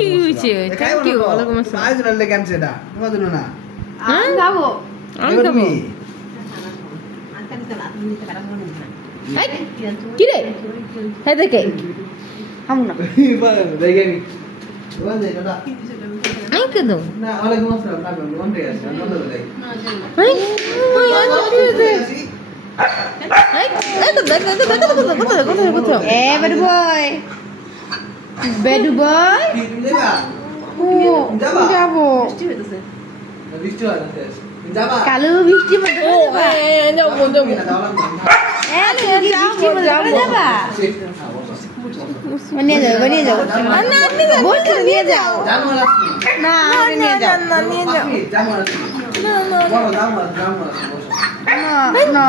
কি হয়েছে? Thank you. ওয়ালাইকুম আসসালাম। আজ রান্না কেন সেটা তোমার জন্য না আমি খাবো। আমি খাবো। কি রে? হ্যাঁ দেখে খাবো না। দেখে নি ওই যে দাদা আমি কে দো না ওয়ালাইকুম আসসালাম না মন রে আছে মন ধরে দেই এই ওই এই তো দেখ কত এ বেডু বয় বেডু বয় কি তুমি যাবা ও যাবো বৃষ্টি হচ্ছে যাবা কালো বৃষ্টি মধ্যে যাবা যাবো যাবা নিয়ে যাও না বলছো নিয়ে যাও না নিয়ে যাও নিয়ে যাও না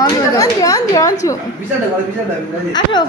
আনছো বিছানা করে বিছানা আসো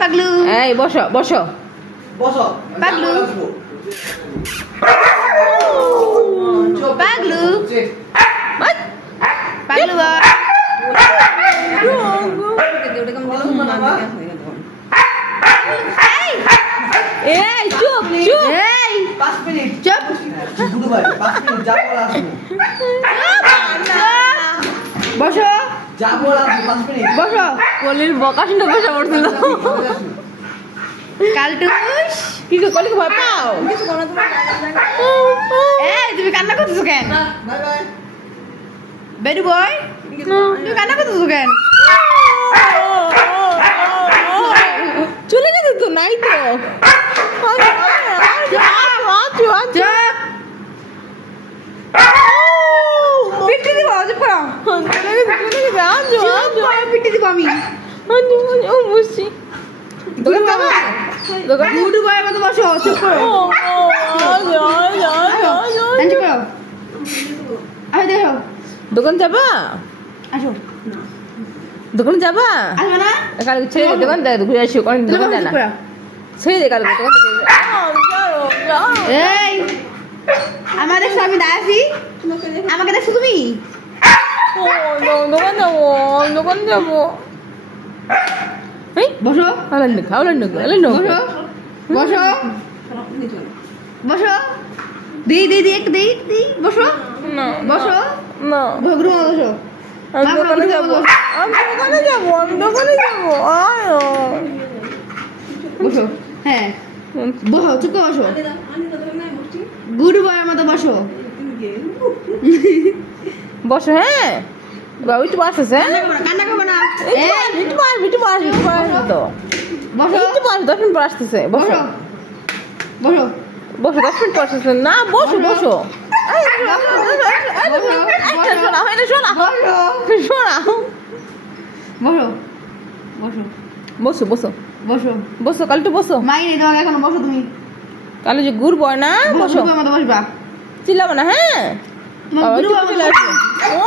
পাগলু এই বসো বসো বসো পাগলু পাগলু পাগলু এই চুপ চুপ এই 5 মিনিট চুপ দুটো ভাই 5 মিনিট যাবো আসবো বসো যাবো আসবো 5 মিনিট বসো কলির বকাশটা বসে পড়ছিল কালটুস কি গো কলিকে ভয় পাও কিছু করো তোমার এই তুমি কান্না করতেছো কেন বাই বাই বেডু বয় তুমি কান্না করতেছো কেন চলে যেতে তো নাই তো পিটি দিব চুপ করো পিটি দিব আমি বুঝছি দোকান যাবা দোকান গুডু বয় মতো বসো চুপ করো চুপ করো আরে দেখো দোকান যাবা আসো দোকান যাবা আসবে না কাল ছেড়ে দোকান ঘুরে আসি কোন দোকান যায় না ছেড়ে দে কাল দোকান এই আমাদের স্বামী দাসি আমাকে দেখছো তুমি দোকান যাবো বসো বসো বসো বসো দিই একটু দিই বসো বসো ঘুঘরু বসো দোকানে যাবো বসো হ্যাঁ বসো চুপ বসো গুড বয়ের মতো বসো বসো হ্যাঁ বাবু একটু বসেছে কান্না করবো না একটু তো বসো একটু বস 10 মিনিট পর আসতেছে বসো বসো বসো 10 মিনিট পর আসতেছে না বসো বসো বসো বসো বসো বসো কালটু বসো মাই নেই তোমাকে এখন বসো তুমি কালু যে গুড় বয় না বসো বসবা চিল্লাবো না হ্যাঁ চলে আসবে ও